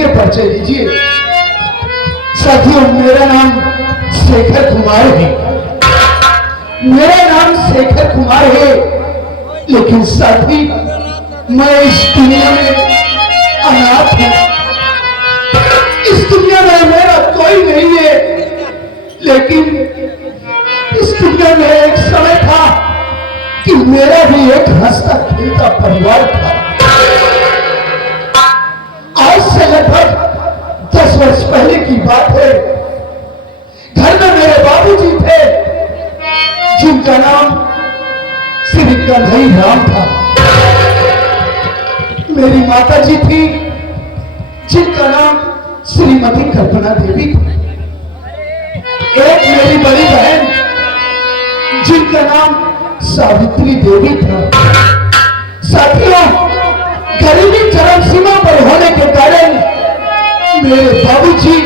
लीजिए, परिचय लीजिए। साथियों, मेरा नाम शेखर कुमार है। मेरा नाम शेखर कुमार है, लेकिन साथी मैं इस दुनिया में अनाथ हूं। इस दुनिया में मेरा कोई नहीं है, लेकिन इस दुनिया में एक समय था कि मेरा भी एक हंसता खेलता परिवार था। आज से लगभग 10 वर्ष पहले की बात है। घर में मेरे बाबूजी थे, जिनका नाम श्री कन्हई राम था। मेरी माताजी थी, जिनका नाम श्रीमती कल्पना देवी थी। एक मेरी बड़ी बहन, जिनका नाम सावित्री देवी था। साथियों, गरीबी चरम सीमा पर होने के कारण मेरे बाबूजी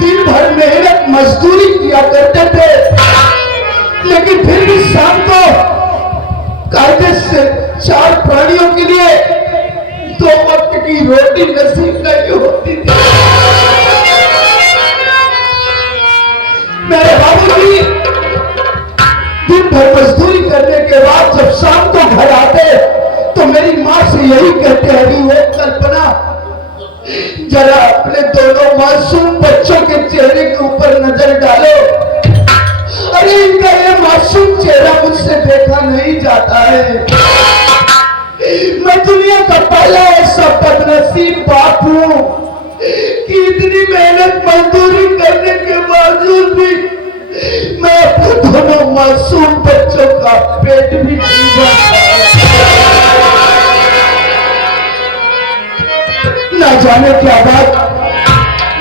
दिन भर मेहनत मजदूरी किया करते थे, लेकिन फिर भी शाम को कायदे से 4 प्राणियों के लिए 2 वक्त की रोटी नसीब नहीं होती थी। मेरे बाबूजी दिन भर मजदूरी करने के बाद जब शाम को घर आते तो मेरी माँ से यही कहते हैं, वो कल्पना, जरा अपने दोनों मासूम बच्चों के चेहरे के ऊपर नजर डालो। अरे इनका ये मासूम चेहरा मुझसे देखा नहीं जाता है। मैं दुनिया का पहला ऐसा बदनसीब बाप हूं कि इतनी मेहनत मजदूरी करने के बावजूद भी मैं अपने दोनों मासूम बच्चों का पेट भी नहीं भरता। ना जाने क्या बात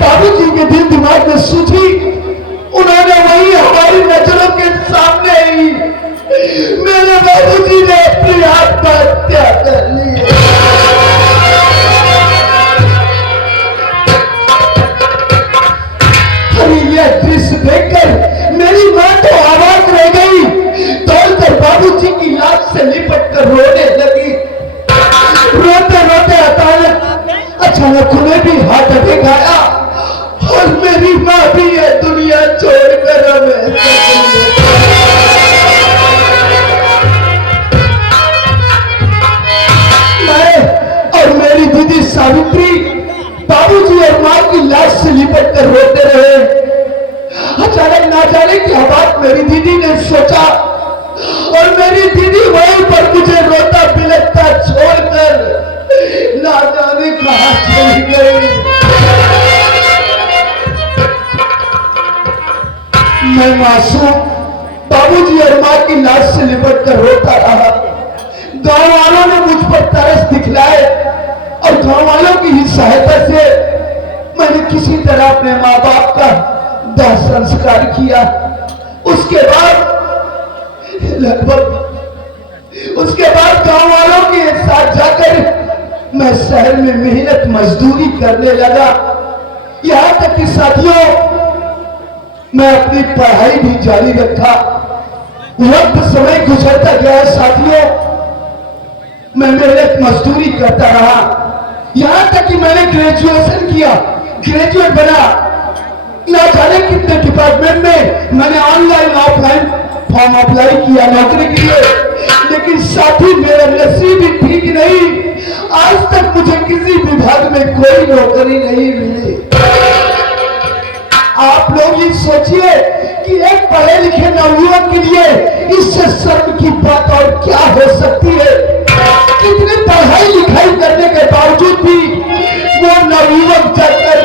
बाबूजी के दिल दिमाग में सूझी, उन्होंने वही हमारी नजरों के सामने ही मेरे बाबूजी ने अपनी आत्महत्या कर ली। अरे यह दृश्य देखकर मेरी मां तो आवाज रह गई, दौड़कर बाबूजी की लाश से लिपट कर रोने लगी। रोते रोते अचानक उन्हें भी हार्ट अटैक आया और मेरी मां भी यह दुनिया छोड़कर हमें मैं और मेरी दीदी सावित्री बाबूजी और मां की लाश से लिपट कर रोते रहे। अचानक ना जाने क्या बात मेरी दीदी ने सोचा और मेरी दीदी वहीं पर मुझे रोता बिलखता छोड़कर ना जाने कहां चली गई। मैं मासूम बाबूजी और मां की लाश से लिपट कर रोता रहा। गांव वालों ने मुझ पर तरस दिखलाए और गांव वालों की ही सहायता से मैंने किसी तरह अपने माँ बाप का दाह संस्कार किया। उसके बाद गांव वालों के साथ जाकर मैं शहर में मेहनत मजदूरी करने लगा। यहां तक कि साथियों, मैं अपनी पढ़ाई भी जारी रखा। वक्त समय गुजरता गया साथियों, मैं मेहनत मजदूरी करता रहा। यहां तक कि मैंने ग्रेजुएशन किया, ग्रेजुएट बना। ना जाने कितने डिपार्टमेंट में मैंने ऑनलाइन ऑफलाइन फॉर्म अप्लाई किया नौकरी के लिए, लेकिन साथी मेरा नसीब ही ठीक नहीं। आज तक मुझे किसी विभाग में कोई नौकरी नहीं मिली। आप लोग ये सोचिए कि एक पढ़े लिखे नवयुवक के लिए इससे शर्म की बात और क्या हो सकती है। इतनी पढ़ाई लिखाई करने के बावजूद भी वो नवयुवक जाकर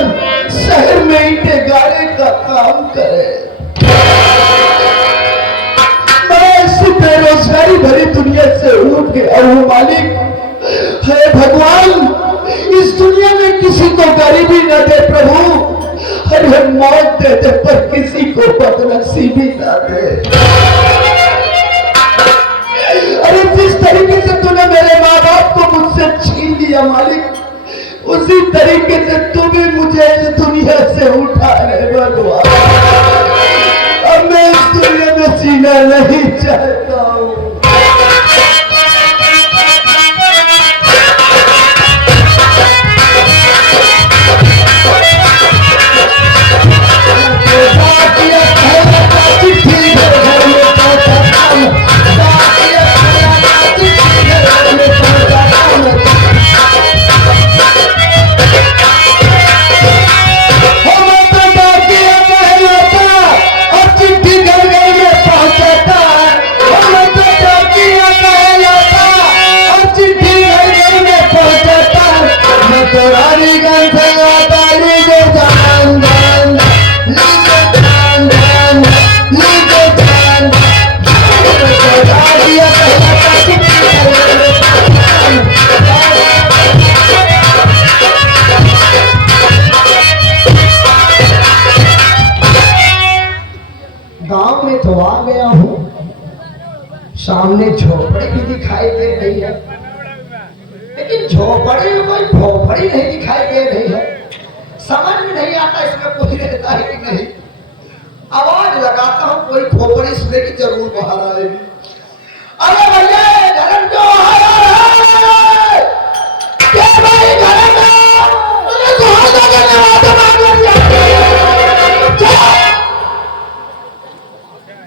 शहर में ईंटे गाड़ने का काम करे। मैं ऐसी बेरोजगारी भरी दुनिया से उठ गया हूं मालिक। हे भगवान, इस दुनिया में किसी को गरीबी न दे प्रभु। अरे मौत दे दे पर किसी को बदनसीबी न दे। अरे जिस तरीके से तूने मेरे माँ बाप को मुझसे छीन लिया मालिक, उसी तरीके से तू भी मुझे इस दुनिया से उठा ले भगवान। अब मैं इस दुनिया में जीना नहीं चाहता हूँ। सामने झोपड़ी भी दिखाई दे रही है, लेकिन झोपड़ी में कोई भोपड़ी नहीं दिखाई दे रही है। समझ में नहीं आता इसमें कोई रहता है कि नहीं। आवाज लगाता हूँ, कोई खोपड़ी सुने की जरूर बाहर आएगी। अरे भैया धर्म जो है क्या भाई धर्म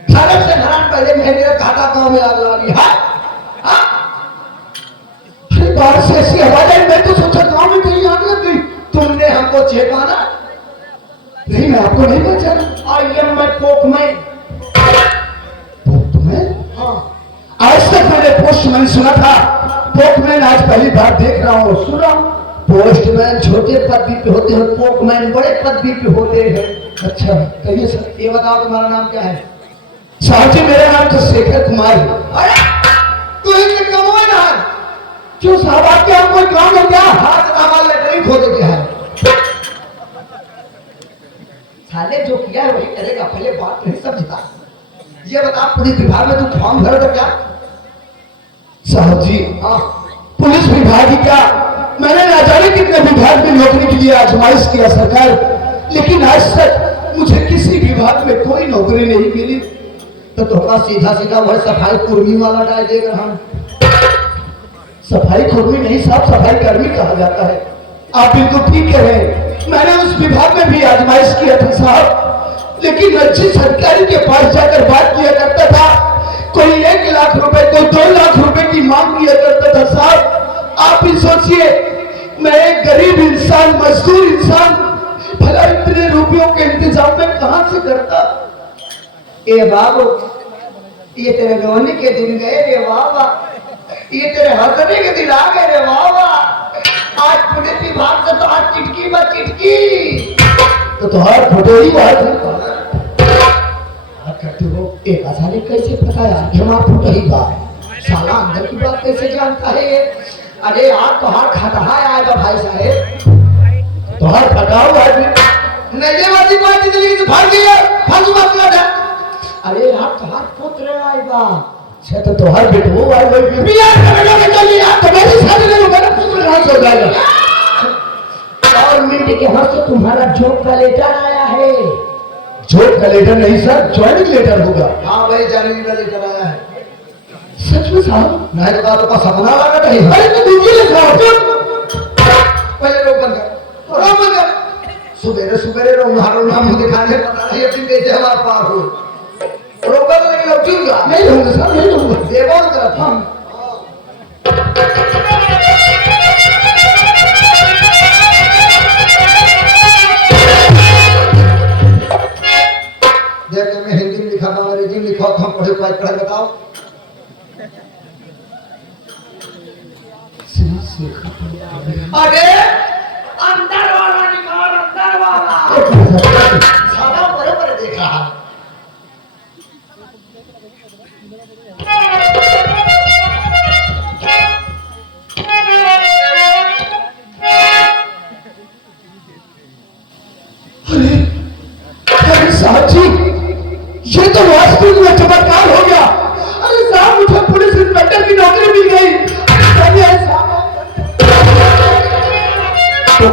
धर्म से धर्म पहले मेरे खाता गाँव में आग लगा रही है। बाहर से ऐसी आवाज आई, मैं तो सोचा गाँव में कहीं आग लग गई। तुमने हमको चेपाना नहीं, मैं आपको नहीं पहचाना। I am my Pokemon. Pokemon? हाँ, आज तक मैंने पोस्टमैन सुना था, पोकमैन आज पहली बार देख रहा हूँ। सुना पोस्टमैन छोटे पदवी पे होते हैं, पोकमैन बड़े पदवी पे होते हैं। अच्छा कहिए सर, ये बताओ तुम्हारा नाम क्या है? साहब जी मेरा नाम तो शेखर कुमार है। अरे तू इनके कमोए ना क्यों साहब, आपके यहाँ कोई काम है क्या? हाथ हमारे लेटरिन खोदे क्या है? साले जो किया है वही करेगा, पहले बात नहीं समझता। ये बता पुलिस विभाग में तू फॉर्म भर कर क्या? साहब जी हाँ, पुलिस विभाग ही क्या, मैंने ना जाने कितने विभाग में नौकरी के लिए आजमाइश किया सरकार, लेकिन आज तक मुझे किसी विभाग में कोई नौकरी नहीं मिली। तो थोड़ा सीधा सीधा वह सफाई कर्मी वाला डाल देगा। हम सफाई कर्मी नहीं साहब, सफाई कर्मी कहा जाता है। आप बिल्कुल ठीक कह रहे हैं, मैंने उस विभाग में भी आजमाइश किया था साहब, लेकिन अच्छी सरकारी के पास जाकर बात किया करता था, कोई 1 लाख रुपए कोई 2 लाख रुपए की मांग किया करता था साहब। आप ही सोचिए, मैं एक गरीब इंसान, मजदूर इंसान, भला इतने रुपयों के इंतजाम में कहां से करता? ए बाबू, ये तेरे रोने के दिन गए रे बाबा, ये तेरे हंसने के दिन आ गए रे बाबा। आज पुलिस विभाग से तो आज चिटकी मत चिटकी, तो तुम्हारा फोटो ही बात करते हो। एक आसानी कैसे पता यार हमारा फोटो ही बात, साला अंदर की बात कैसे जानता है ये? अरे यार तोहार खटहा आएगा भाई साहेब, तोहार खटाओ आदमी नहीं वाली बात चली तो भाग गया, फालतू बात कर रहा। अरे यार तोहार पुत्र आएगा, अच्छा तो तोहार बेटो आए भाई बियाह करने के चली यार, तो मेरी शादी नहीं होगा ना, पुत्र कहां से हो जाएगा? गवर्नमेंट के हाथ से तुम्हारा जॉब का लेटर आया है। जॉब का लेटर नहीं सर, ज्वाइनिंग लेटर होगा। हाँ भाई ज्वाइनिंग का लेटर आया है। सच में साहब? नहीं तो आपका सपना लगा नहीं। अरे तो दीजिए साहब, पहले रोक बंद कर, रोक बंद कर। सुबेरे सुबेरे रोमारो नाम दिखाने पता नहीं अपनी कैसे हमारे पास हो। रोक बंद करके लोग चुन गया। नहीं होंगे साहब, नहीं होंगे। देवान तरफ हम देखो मैं हिंदी में लिखा था, अंग्रेजी में लिखा था, हम पढ़े पढ़ बताओ। अरे अंदर वाला निकाल, अंदर वाला सारा बड़े देखा। अरे साहब जी ये तो वास्तविक में चमत्कार हो गया। अरे साहब मुझे पुलिस इंस्पेक्टर की नौकरी मिल गई। तो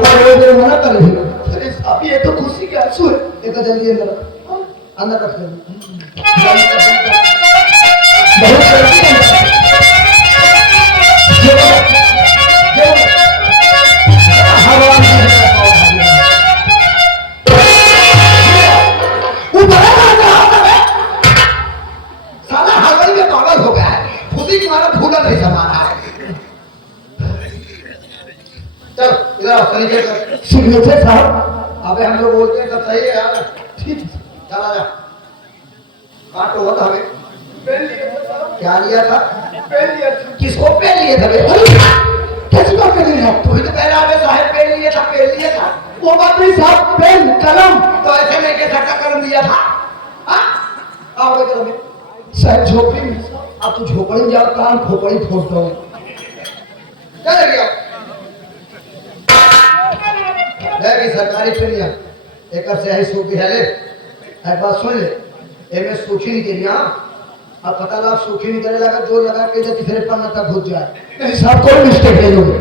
मना कर रही। अरे साहब ये तो खुशी के आंसू है। देखो जल्दी अंदर अंदर रख साला हलवाई में पागल हो गया है, खुशी तुम्हारा भूला नहीं समाना है। चल इधर सिग्नेचर साहब। अबे हम लोग बोलते हैं सब सही है यार, ठीक चल आजा। काटो होता हमें क्या लिया था? पेन लिया था। किसको पेन लिए थे? कैसी बात कर रहे हैं आप? तुम्हें तो कह रहा है साहब पेन लिया था, पेन लिया था। वो बात नहीं साहब, पेन कलम तो ऐसे नहीं कह सकता कलम लिया था। आओ कलम में साहब झोपड़ी में। अब तू झोपड़ी में जाओ, कान खोपड़ी फोड़ दो। चल गया लेकिन सरकारी पेनिया एक से है सो की है ले। एक बात सुन ले, ए मैं सोची नहीं तेरी। अब पता लगा सूखी निकलने लगा, जोर लगा के जो तीसरे पन्ना तक घुस जाए। नहीं साहब कोई मिस्टेक नहीं होगी।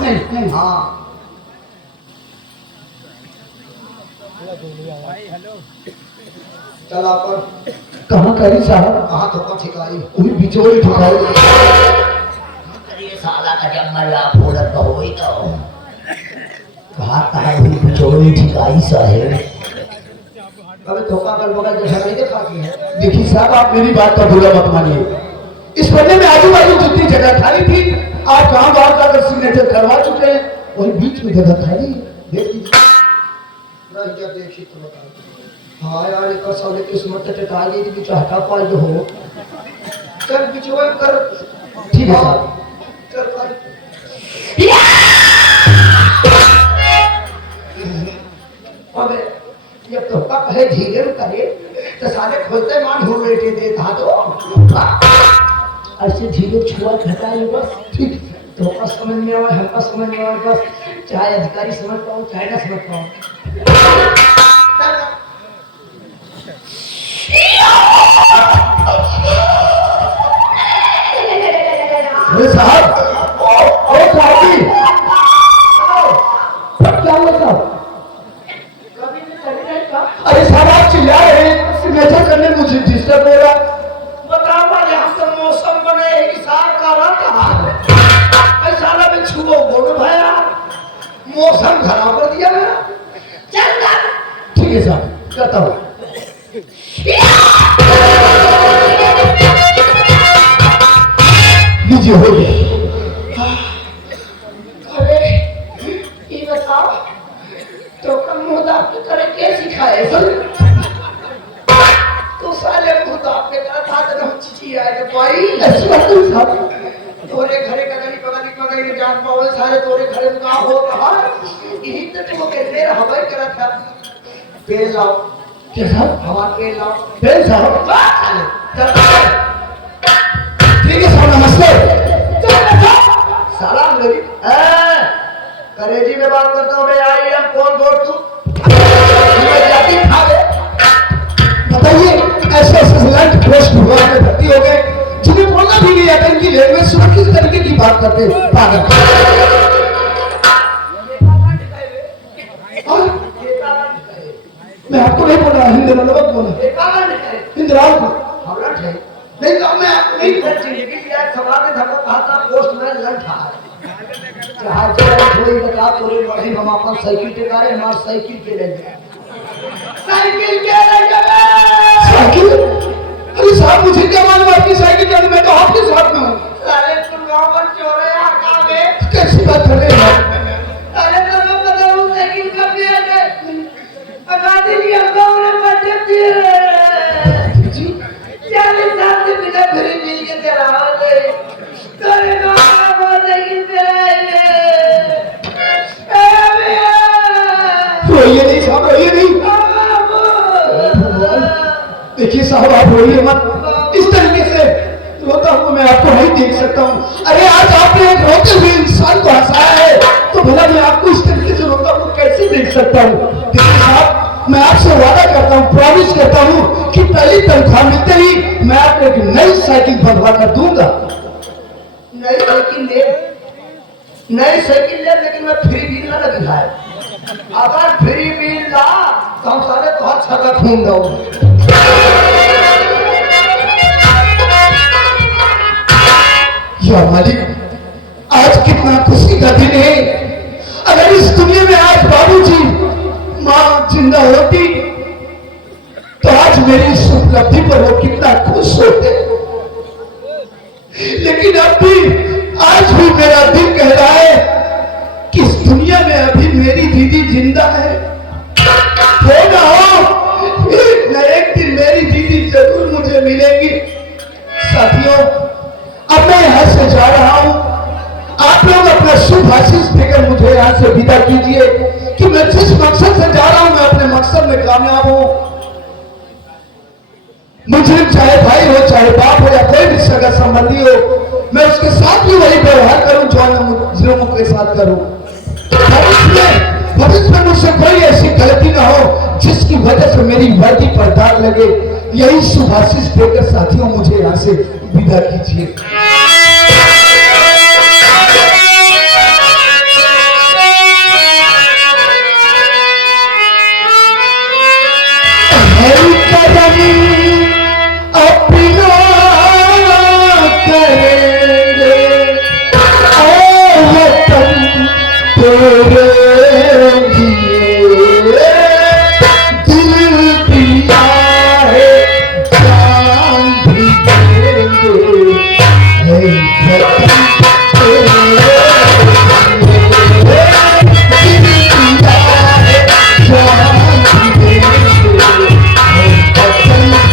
नहीं नहीं हाँ चल आप कहाँ करी साहब? कहाँ धोखा ठिकाई वही बिचौली ठुकाई। ये साला का जब मल्ला फोड़त तो होई तो कहा कहा हुई बिचौली ठिकाई सा है। अबे धोखा कर बगल जैसा नहीं देखा कि है। देखिए साहब आप मेरी बात का बुरा मत मानिए। इस बंदे में आजू बाजू जितनी जगह खाली थी आप कहाँ बाहर जाकर सिग्नेचर करवा चुके हैं, वही बीच में जगह खाली है। देख लीजिए नहीं जब देखी तो बता। हाँ यार एक साले किस्मत टटा गई कि चाहता पाल जो हो चल बिचवा कर। ठीक है साहब। चल भाई अबे ये धोखा कहे धीरे में करे तो साले खोलते मान ढूंढ लेते दे था तो ऐसे धीरे छुआ घटाई बस। ठीक धोखा समझ में आए हमका समझ में आए बस, चाहे अधिकारी समझ पाओ चाहे ना समझ पाओ। अरे साहब ओ साहब क्या हुआ साहब? अरे साहब आप चिल्ला रहे हैं, सिग्नेचर करने मुझे डिस्टर्ब हो रहा। बताओ वाले हम तो मौसम बने हिसाब का रहा ऐसा ना मैं छुओ बोल भैया मौसम खराब कर दिया मेरा। चल ठीक है साहब करता हूँ। लीजिए हो गया। अरे ये बताओ तो कम मुंह दाप के करे के सिखाए सर तो साले मुंह दाप के करा था तो हम चिची आए तो भाई ऐसी बात नहीं साहब। तोरे घरे का गली पगली के जान पाओ सारे तोरे घरे में का हो रहा यही तो तुम के देर हवाई करा था। पेड़ लाओ क्या साहब? हवा पेड़ लाओ बेन साहब चल ठीक है साहब नमस्ते। सलाम मेरी करेजी में बात करता हूँ मैं आई एम कौन बोल तू जाति खा गए। बताइए ऐसे ऐसे लंच पोस्ट हुआ में भर्ती हो गए जिन्हें बोलना भी नहीं आता, इनकी लैंग्वेज सुरक्षित तरीके की बात करते पागल। और मैं आपको नहीं बोल रहा हिंदी में मत बोला इंदिराज को नहीं तो मैं आपको नहीं करती लेकिन यार समाज में धक्का कहा था पोस्ट में लंच आ जहां कोई बता तोरे बढ़ी हम अपन साइकिल के गारे हमार साइकिल के ले जाए साइकिल के ले जाए साइकिल? अरे साहब मुझे क्या मालूम आपकी साइकिल का? मैं तो आपके साथ में हूँ। साले तुम गांव पर चोरे हका में कैसी बात कर रहे हैं? अरे तो मैं बता हूं साइकिल कब ले गए पका दिली हम गांव में बचत जी 40 साल से बिना घरे मिल के चलाओ ले तोरे गांव में साइकिल चलाए रोइए नहीं साहब रोइए नहीं। देखिए साहब आप रोइए मत, इस तरीके से रोता हुआ मैं आपको नहीं देख सकता हूँ। अरे आज आपने एक रोते हुए इंसान को हंसाया है तो भला मैं आपको इस तरीके से रोता हुआ कैसे देख सकता हूँ? देखिए साहब मैं आपसे वादा करता हूँ, प्रॉमिस करता हूँ कि पहली तनख्वाह मिलते ही मैं आपको एक नई साइकिल बनवा कर दूंगा। नई साइकिल ले लेकिन मैं फ्री व्हील ना लगी है। अगर फ्री व्हील ला तो हम सारे तो हाथ छका खून दो। या मालिक आज कितना खुशी का दिन है। अगर इस दुनिया में आज बाबूजी माँ जिंदा होती तो आज मेरी इस उपलब्धि पर वो कितना खुश होते। लेकिन अब भी आज भी मेरा दिल कह रहा है कि इस दुनिया में अभी मेरी दीदी जिंदा है। हो ना हो एक न एक दिन मेरी दीदी जरूर मुझे मिलेगी। साथियों अब मैं यहाँ से जा रहा हूँ, आप लोग अपना शुभ आशीष देकर मुझे यहाँ से विदा कीजिए कि मैं जिस मकसद से जा रहा हूँ मैं अपने मकसद में कामयाब हूँ। मुझे चाहे भाई हो चाहे बाप हो या कोई भी सगा संबंधी हो मैं उसके साथ भी वही व्यवहार करूं जो मैं के साथ करूं। भविष्य में मुझसे कोई ऐसी गलती ना हो जिसकी वजह से मेरी वर्दी पर दाग लगे। यही सुभाषिस देकर साथियों मुझे यहाँ से विदा कीजिए। अपना करेंगे ओ वतन तेरे लिए दिल दिया है जान भी देंगे ऐ वतन तेरे लिए दिल दिया है जान भी देंगे ऐ वतन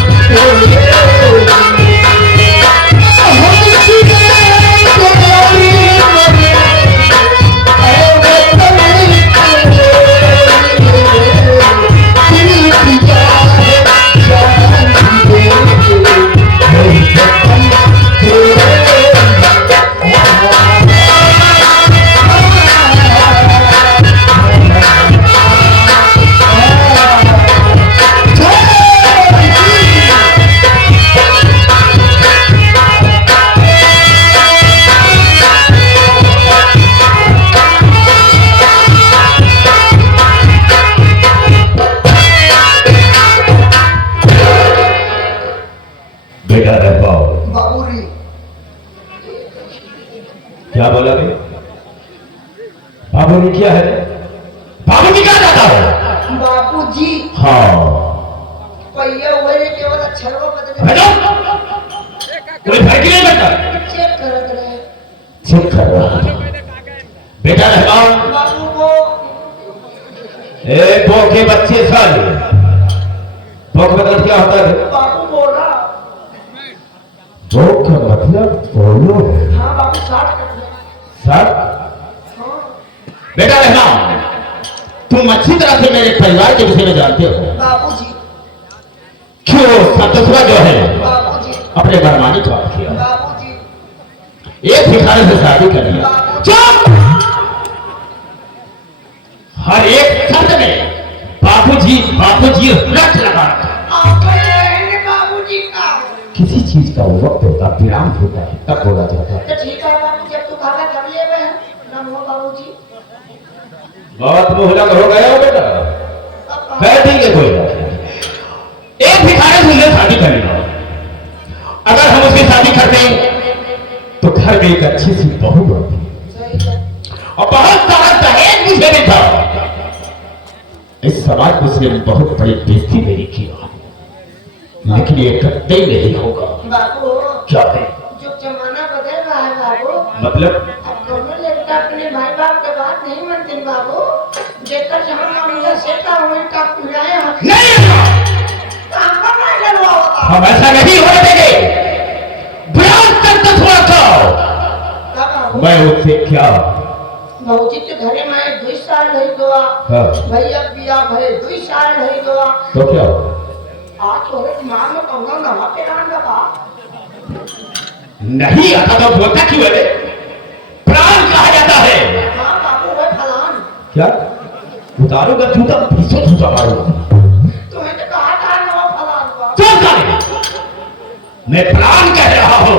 तेरे बाबूजी क्या बोला बे? बाबूजी क्या है? बाबूजी क्या जाता है? बाबूजी हाँ पहिया हुए केवल अक्षरों बदले हेलो कोई भाई की नहीं बेटा चेक करत रहे चेक कर रहा बेटा रहमान बाबू को ए बो के बच्चे साले बो का मतलब क्या होता है? बाबू बोला बो का मतलब बोलो हाँ बाबू 60 कर दिया सर हाँ बेटा रहमान तुम अच्छी तरह से मेरे परिवार के विषय में जानते हो बाबूजी क्यों सदस्या जो है बाबूजी अपने मनमानी को आप किया बाबूजी एक भिखारी से शादी कर लिया चुप हर एक शब्द में बाबूजी बाबूजी रट लगा आप कहेंगे बाबूजी का किसी चीज का वक्त होता विराम होता है तब बोला जाता है तो ठीक है बाबू जब तू खाना कर लिए हुए हैं नम हो बाबूजी बहुत मुहलक हो गया हो बेटा अब बैठेंगे कोई बात नहीं। एक भिखारी से मुझे शादी करनी हो अगर हम उसकी शादी करते तो घर में एक अच्छी सी बहू बनती सही है और बहुत सारा दहेज मुझे भी था इस समाज में उसने बहुत बड़ी बेइज्जती मेरी की लेकिन ये कतई नहीं होगा बाबू क्या है जो जमाना बदल रहा है बाबू मतलब अब दोनों लड़का अपने भाई बाप के बात नहीं मानते बाबू जेकर जहाँ मामला सेटा हुए का पिलाए हम नहीं हम ऐसा नहीं होने देंगे बयान तक तो थोड़ा खाओ मैं उससे क्या बाबूजी के घरे में 2 साल रही गोवा हाँ। भैया पिया भरे 2 साल रही गोवा तो क्या आज तो मां में कहूँगा नवा के नाम लगा नहीं आता तो बोलता क्यों है प्राण कहा जाता है हाँ बाबू है फलान क्या उतारूंगा जूता पीछे जूता मारूंगा तुम्हें तो कहा था नवा फलान हुआ चल मैं प्राण कह रहा हूं